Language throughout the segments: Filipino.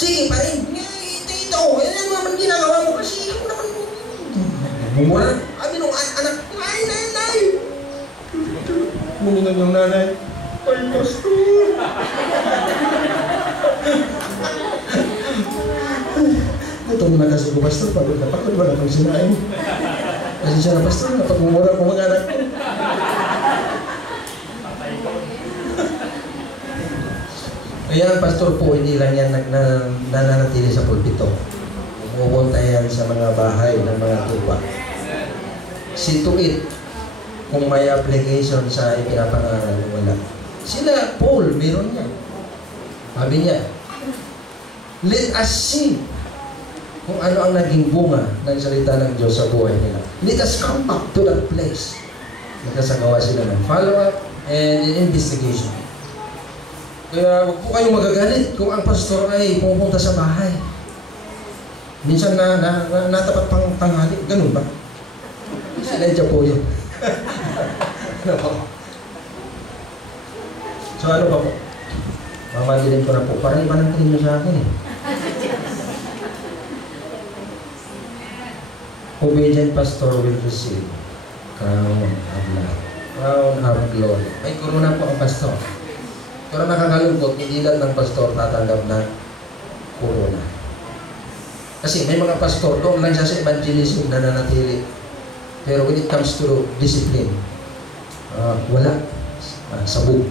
sige pa rin. Ito, yan naman ginagawa mo kasi ikaw naman mo. Mumura. Sabi nung anak, nay. Mumungan yung nanay. Ay, pastor. Ito na kasi ko, pastor, pagod wala pang sinain. Kasi siya na, pastor, napagmumura ko mga anak ko. Kaya pastor po, hindi lang yan nananatili sa pulpito. Pumunta yan sa mga bahay ng mga tupa. See to it, kung may application sa ipinapangaral, wala. Sila, Paul, meron niya. Sabi niya, let us see kung ano ang naging bunga ng salita ng Diyos sa buhay nila. Let us come back to that place. Nagkasagawa sila ng follow-up and investigation. Kaya huwag po kayong magagalit kung ang pastor ay pumunta sa bahay. Minsan natapat pang tanghali. Ganun ba? Sinedya po yun. Ano po? So ano ba po? Mamagilin ko na po. Parang iba ng tingin nyo sa akin eh. Obedient pastor will receive crown of life. Crown of glory. May corona po ang pastor. Pero nakakalungkot, hindi lahat ng pastor tatanggap ng corona. Kasi may mga pastor, doon lang siya sa evangelism na nanatili. Pero when it comes to discipline, wala. Sabog.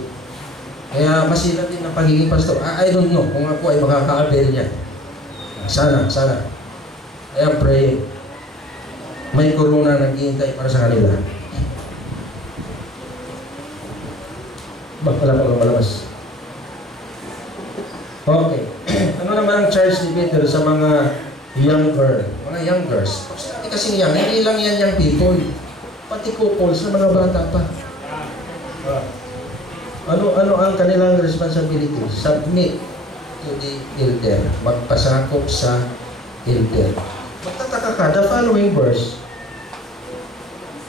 Kaya masila din ang pagiging pastor. I don't know kung ako ay makaka-avail niya. Sana. I am praying. May corona naghihintay para sa kanila. Wala pa lumalabas. Okay. Ano naman ang charge ni Peter sa mga mga youngers? Kasi yan, hindi lang yan young people. Pati couples na mga bata pa. Ano ang kanilang responsibility? Submit to the elder. Magpasakop sa elder. Magtataka ka, the following verse,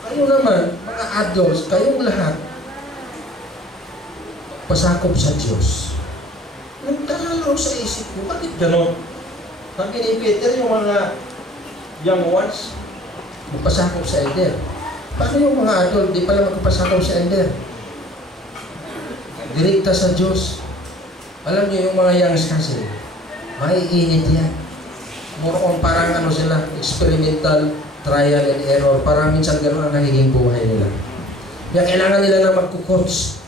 kayo naman, mga adults, kayong lahat, pasakop sa Diyos. Nagdalalaw sa isip ko, bakit gano'n? Sabi ni Peter, yung mga young ones, magpasakop sa elder. Paano yung mga adult, di pala magpasakop sa elder? Direkta sa Diyos. Alam niyo yung mga youngs kasi, maiinit yan. Murong parang sila, experimental, trial and error. Parang minsan gano'n ang nagiging buhay nila. Kaya kailangan nila na magkukoach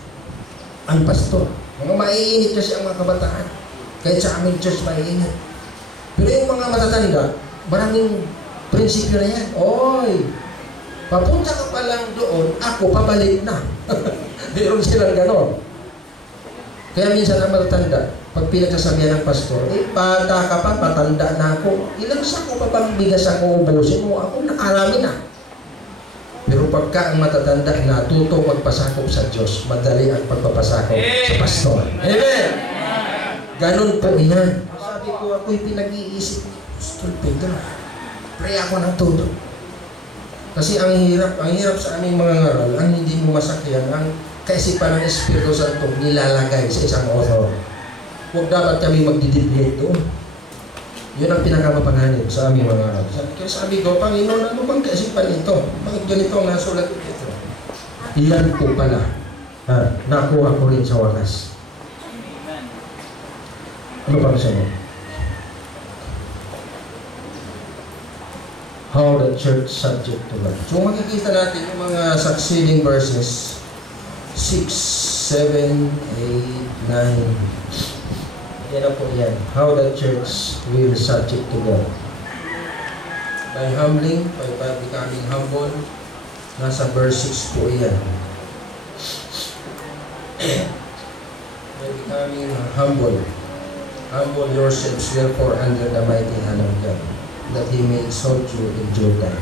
ang pastor. Mga maiinit kasi ang mga kabataan. Kahit sa aming church, maiinit. Pero yung mga matatanda, maraming prinsipyo na yan. Oy, papunta ka pa lang doon, ako pabalik na. Meron silang gano'n. Kaya minsan ang matatanda, pag pinagsasabihan ng pastor, bata ka pa, matanda na ako. Ilang sako pa bang bigas ako ubusin mo? Ako nakarami na. Pero pagka ang matatanda natuto magpasakop sa Diyos, madali ang pagpapasakop sa pastor. Amen! Ganon po yan. Sabi ko, ako'y pinag-iisip ni Pastor Pedro. Pray ako ng todo. Kasi ang hirap sa aming mga ngaral, ang hindi mo masakyan, ang kaisipan ng Espiritu Santo nilalagay sa isang author. Huwag dapat kami magdidibate doon. Yun ang pinakamapanganib sa aming mga ngaral. Kaya sabi ko, Panginoon, ano bang kaisipan ito? Bakit ganito ang nasulat ito? Iyan po pala. Nakuha ko rin sa wakas. Ano pang sabi? How the church subject to God. So makikita natin yung mga succeeding verses 6, 7, 8, 9. Yan po yan. How the church will subject to God. By humbling, by becoming humble. Nasa verse 6 po yan. By becoming humble. Humble yourselves therefore under the mighty hand of God, that He may exalt you in due time.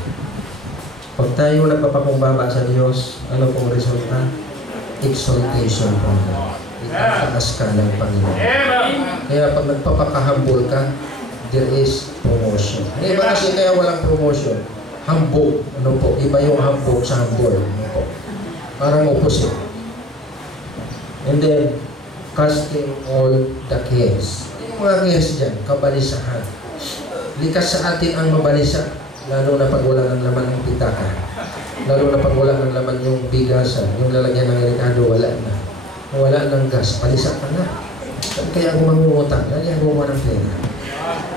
Pag tayo nagpapakumbaba sa Diyos, ano pong resulta? Exaltation from God. Itataas ka ng Panginoon. Kaya pag nagpapakahambol ka, there is promotion. Iba kasi kaya walang promotion. Hambog. Ano po? Iba yung hambog sa hambol. Ano po? Parang opposite. And then, casting all the cares. mga Christian, kabalisahan. Likas sa atin ang mabalisa, lalo na pag wala ng laman ng pitaka. Lalo na pag wala ng laman yung bigasan, yung lalagyan ng rekado, wala na. Wala ng gas, balisa ka na. Kaya kung mangungutang, lagyan mo ng pera.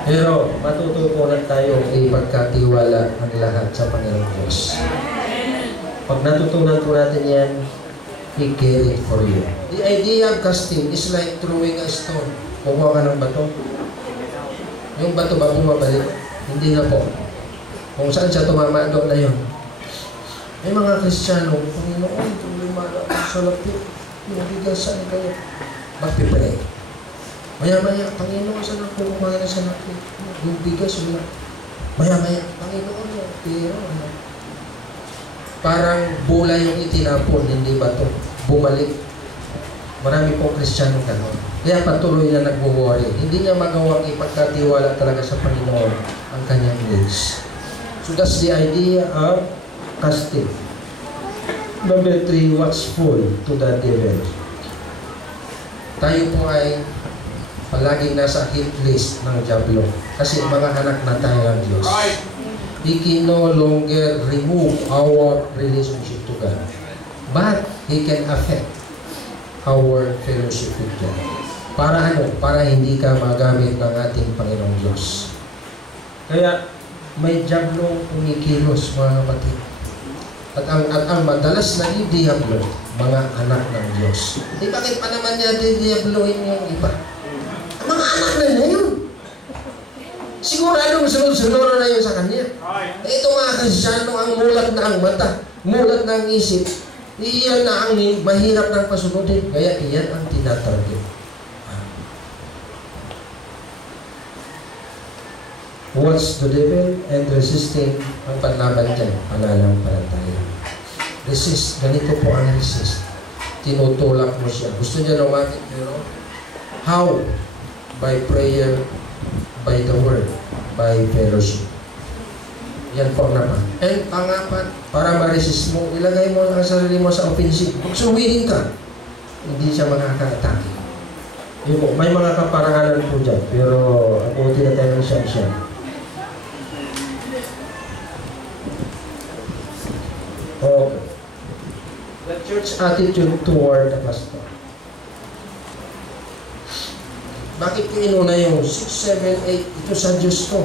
Pero matututunan tayo ipagkatiwala ang lahat sa Panginoon Diyos. Pag natutunan po natin yan, He carry it for you. The idea of casting is like throwing a stone. Kukuha ka ng bato. Yung bato ba bumabalik? Hindi na po. Kung saan siya tumama, doon na yun. May mga Kristiyano, Panginoon, tumimala ako sa lapit. Yung bigasan kayo. Magpipray. Maya-maya, Panginoon, saan ako kukuha na sa lapit? Yung bigas, wala. Maya-maya, Panginoon, pero ano? Parang bola yung itinapon, hindi bato. Bumalik. Marami pong Kristiyanong gano'n. Kaya patuloy na nag-worry. Hindi niya magawang ipagkatiwala talaga sa Panginoon ang kanyang needs. So that's the idea of casting. Number 3, watchful to the devil. Tayo po ay palaging nasa hit list ng Diablo. Kasi mga anak na tayo ng Diyos. He can no longer remove our relationship to God. But He can affect our fellowship with God. Para ano? Para hindi ka magamit ng ating Panginoong Diyos. Kaya may Diablo kumikilos, mga kapatid. At ang madalas na i-diablo, mga anak ng Diyos. Bakit pa naman niya di-diablohin yung iba? Ang mga anak na niya yun. Siguradong sunod-sunod na yun sa kanya. Ito mga Kristyano, ang mulat na ang mata, mulat na ang isip, iyan na ang mahirap ng pasunodin. Kaya iyan ang tinatarget. Watch the devil and resisting ang panlaban dyan, pananampalataya. Resist. Ganito po ang resist. Tinutulak mo siya. Gusto niya lumapit, pero how? By prayer, by the word, by fellowship. Yan po naman. And pangapat, para ma-resist mo, ilagay mo ang sarili mo sa offensive. Kung sumilin ka, hindi siya makaka-atake. May mga kaparangalan po dyan, pero abuti na tayo ng siya. Okay. The church attitude toward the pastor. Bakit ko inuna yung 6, 7, 8? Ito sa Diyos ko.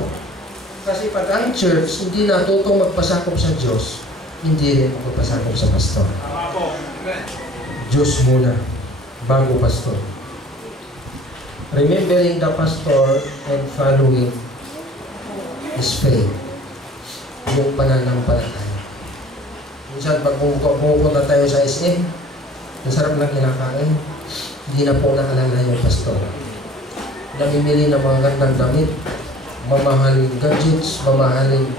Kasi pag ang church hindi natutong magpasakop sa Diyos, hindi rin magpasakop sa pastor. Diyos muna, bago pastor. Remembering the pastor and following his faith. Yung pananampalataya. Minsan pag pupunta tayo sa SM, masarap lang kinakain, hindi na po nakalala yung pastor. Namimili ng mga gandang damit, mamahaling gadgets, mamahaling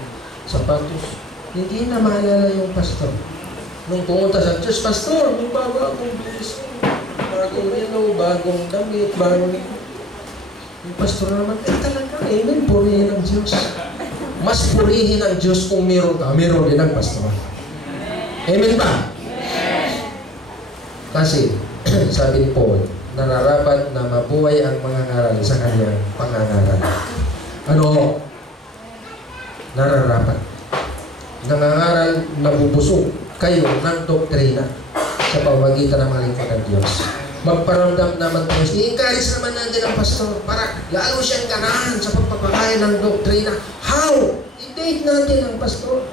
sapatos. Hindi na maalala yung pastor. Nung pumunta sa church, pastor, may bagong dress, bagong ilaw, bagong damit, bagong... Yung pastor naman, talaga, amen, purihin ng Diyos. Mas purihin ng Diyos kung meron ka, meron din ang pastor. Amen ba? Kasi, sabi ni Paul, nararapat na mabuhay ang mga ngaral sa kanyang pangangaral. Ano? Nararapat. Nangangaral, nabubusog kayo ng doktrina sa pamamagitan ng mga lingkod ng Diyos. Magparamdam naman tayo. I-encourage naman natin ang pastor para lalo siyang ganahan sa pagpapakain ng doktrina. How? I-date natin ang pastor.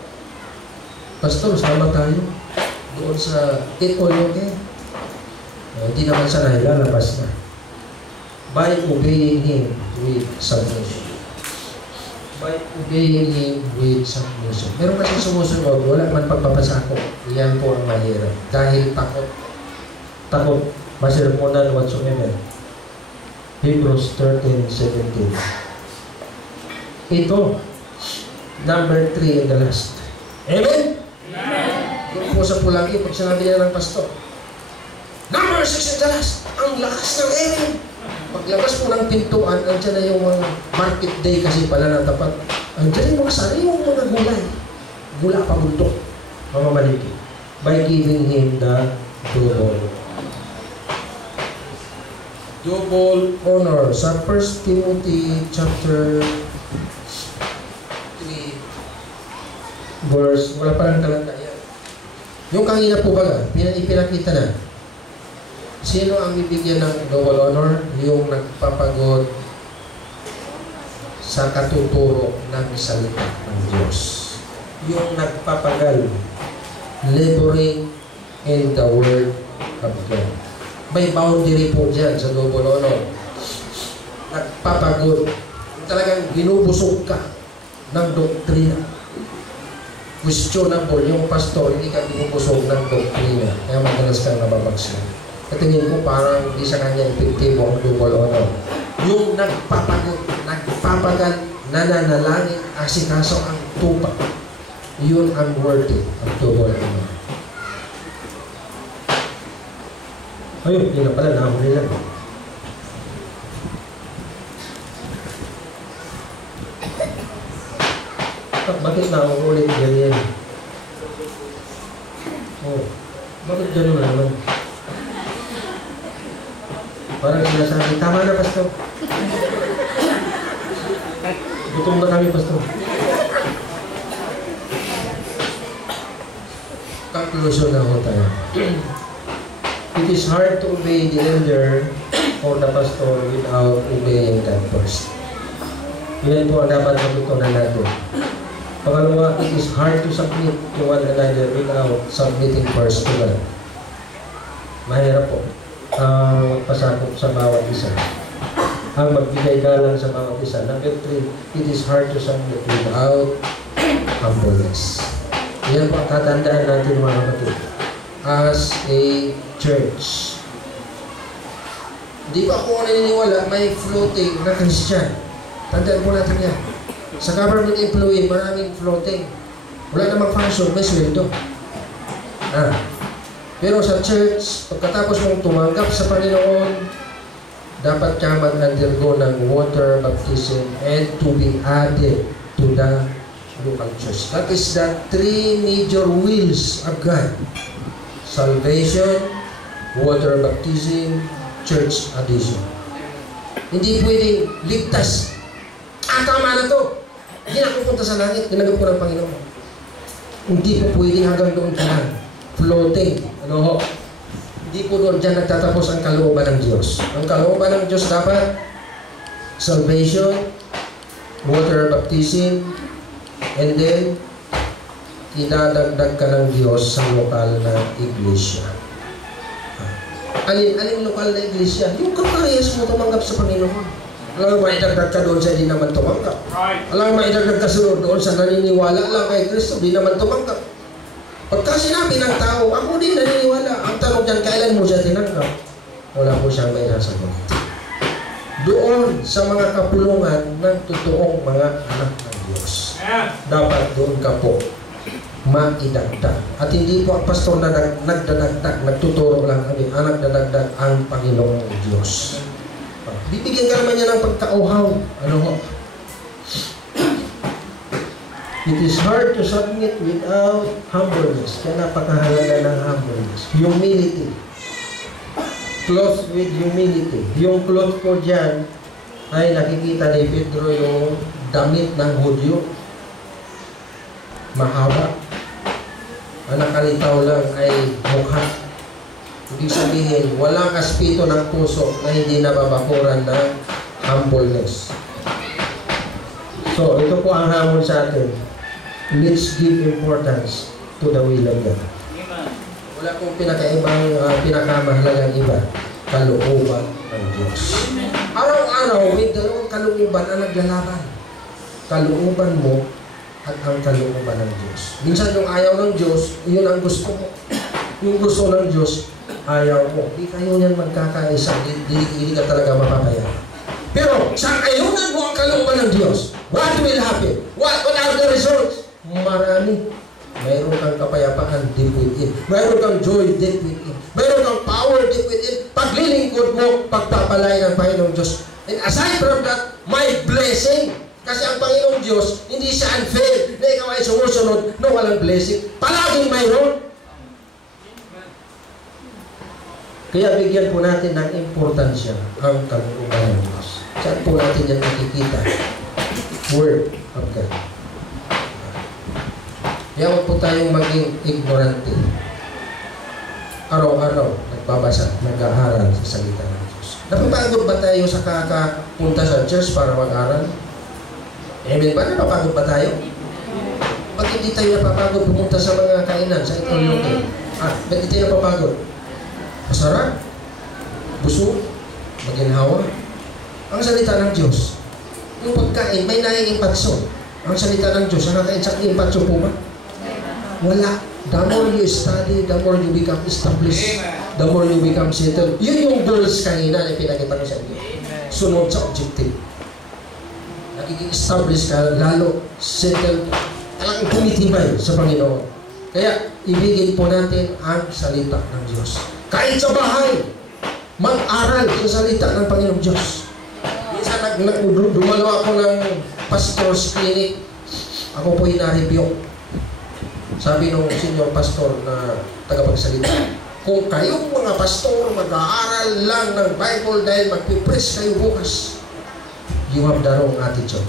Pastor, sama tayo doon sa Ecolyoke. Hindi naman siya nahilalabas na. By obeying Him with submission. By obeying Him with submission. Meron kasi sumusunod, wala man pagpapasako. Iyan po ang mahirap. Dahil takot. Takot. Masirpunan whatsoever. Hebrews 13:17. Ito, number 3 and the last. Amen? Doon po sa Pulagi, pag sinabi niya ng pastor, number 6 and the last, ang lakas ng amen. Paglabas po ng pintuan, andyan na yung mga market day kasi pala na tapat. Andyan yung mga sariwang mga gulay. Gula pa bundok. Mga maliki. By giving him the double. Double honor. Sa 1 Timothy chapter 3 verse, wala pa lang talata yan. Yung kanina po ba, ipinakita na. Sino ang bibigyan ng double honor? Yung nagpapagod sa katuturo ng salita ng Diyos. Yung nagpapagal, laboring in the Word of God. May boundary po dyan sa double honor. Nagpapagod. Talagang binubusog ka ng doktrina. Questionable yung pastor, hindi ka binubusog ng doktrina. Kaya madalas kang nababagsak. Katingin ko parang hindi sa kanya epektibo ang double honor. Yung nagpapagod, nagpapagal, nananalangin, asikaso ang tupa. Yun ang worthy of double honor. Ayun, yun na pala, nakahuli lang. Bakit nakahuli ganyan? Oh, bakit gano'n naman? Parang sinasabi, tama na, pastor. Gutom na kami, pastor. Conclusion na ako tayo. It is hard to obey the elder or the pastor without obeying God first. Yan po ang dapat matutunan natin. Pangalawa, it is hard to submit to one another without submitting first to God. Mahirap po ang pasakop sa bawat isa. Ang magbigay galang sa bawat isa. Number 3, it is hard to submit without humbleness. Yan po ang tatandaan natin mga kapatid. As a church. Hindi pa ako naniniwala may floating na Christian. Tandaan po natin yan. Sa government employee, maraming floating. Wala namang function, may sweldo. Pero sa church, pagkatapos mong tumanggap sa Panginoon, dapat ka mag-undergo ng water baptism and to be added to the local church. That is the 3 major wills of God. Salvation, water baptism, church addition. Hindi pwedeng ligtas. Tama na to. Hindi na pupunta sa langit. Ginagap ko ng Panginoon. Hindi po pwedeng hanggang doon ka lang. Floating. Ano ho? Hindi po doon dyan nagtatapos ang kalooban ng Diyos. Ang kalooban ng Diyos dapat salvation, water baptism, and then idadagdag ka ng Diyos sa lokal na iglesia. Alin lokal na iglesia? Yung kaparehas mo tumanggap sa Panginoon. Alam mo, maidagdag ka doon sa hindi naman tumanggap. Alam mo, maidagdag ka doon sa naniniwala lang kay Kristo, hindi naman tumanggap. Pagka sinabi ng tao, ako din naniniwala. Ang tanong dyan, kailan mo siya tinanggap? Wala po siyang may nasagot. Doon sa mga kapulungan ng totoong mga anak ng Diyos. Dapat doon ka po maidagdag. At hindi po ang pastor na nagdadagdag, nagtuturo lang kami, ang nagdadagdag ang Panginoong Diyos. Bibigyan ka naman niya ng pagkauhaw. Ano ho? It is hard to submit without humbleness. Kaya napakahalaga ng humbleness. Humility. Clothed with humility. Yung cloth ko dyan ay nakikita ni Pedro yung damit ng Hudyo. Mahaba. Ang nakalitaw lang ay mukha. Ibig sabihin, walang aspito ng puso na hindi nababakuran ng humbleness. So, ito po ang hamon sa atin. Let's give importance to the will of God. Wala pong pinakamahalagang iba. Kalooban ng Diyos. Araw-araw, may dalawang kalooban na naglalaban. Kalooban mo at ang kalooban ng Diyos. Minsan yung ayaw ng Diyos, yun ang gusto mo. Yung gusto ng Diyos, ayaw mo. Di kayo yan magkakaisa. Di ka talaga mapapaya. Pero, sa ayunan mo ang kalooban ng Diyos, what will happen? What are the results? Marami. Mayroon kang kapayapaan deep within. Mayroon kang joy deep within. Mayroon kang power deep within. Paglilingkod mo, pagpapalay ng Panginoong Diyos. And aside from that, may blessing. Kasi ang Panginoong Diyos, hindi siya unfair na ikaw ay sumusunod na walang blessing. Palaging mayroon. Kaya bigyan po natin ng importansya ang kalooban ng Diyos. Saan po natin yan nakikita? Word of God. Kaya huwag po tayong maging ignorante. Araw-araw, nagbabasa, nag-aaral sa salita ng Diyos. Napapagod ba tayo sa kakapunta sa church para mag-aral? Amen ba? Napapagod ba tayo? Ba't hindi tayo napapagod pumunta sa mga kainan, sa itong luto? Ba't hindi tayo napapagod? Masarap, busog, maginhawa. Ang salita ng Diyos, yung pagkain, may nahinging patso. Ang salita ng Diyos, nakakain sa aking patso po ba? Wala. The more you study, the more you become established, the more you become settled. Yun yung goals kanina na pinakita ko sa inyo. Sunod sa objective. Nagiging established ka, lalo settled, talagang tumitibay sa Panginoon. Kaya, ibigin po natin ang salita ng Diyos. Kahit sa bahay, mag-aral sa salita ng Panginoong Diyos. Minsan, dumalo ako ng pastor's clinic. Ako po'y na-review. Sabi nung senior pastor na tagapagsalita, kung kayong mga pastor mag-aaral lang ng Bible dahil magpipreach kayo bukas, you have the wrong attitude.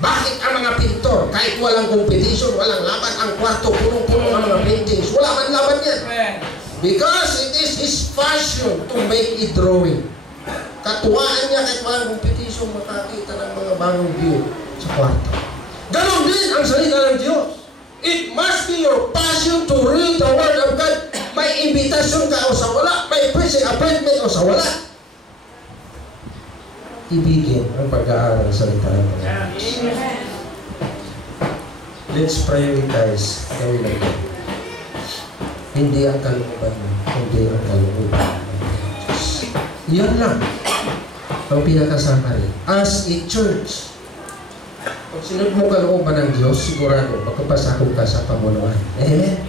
Bakit ang mga pintor, kahit walang competition, walang laban, ang kwarto, punong-puno ang mga paintings, wala man laban yan? Because it is his passion to make it drawing. Katuwaan niya kahit walang competition, makakita ng mga bagong view sa kwarto. Ganon din ang salita ng Diyos. It must be your passion to read the Word of God. May invitation ka o sa wala, may preaching appointment o sa wala. Ibigin ang pag-aaral sa salita ng Panginoon. Let's prioritize gawin ng Diyos. Hindi ang kalooban mo, kundi ang kalooban ng Diyos. Yan lang ang pinakasama rin. As a church, pag sinunod mo kalooban ng Diyos, sigurado, magpapasakop ka sa pamunuan. Amen?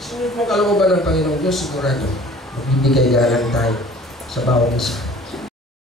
Sinunod mo kalooban ng Panginoong Diyos, sigurado, magbibigay galang tayo sa bawat isa.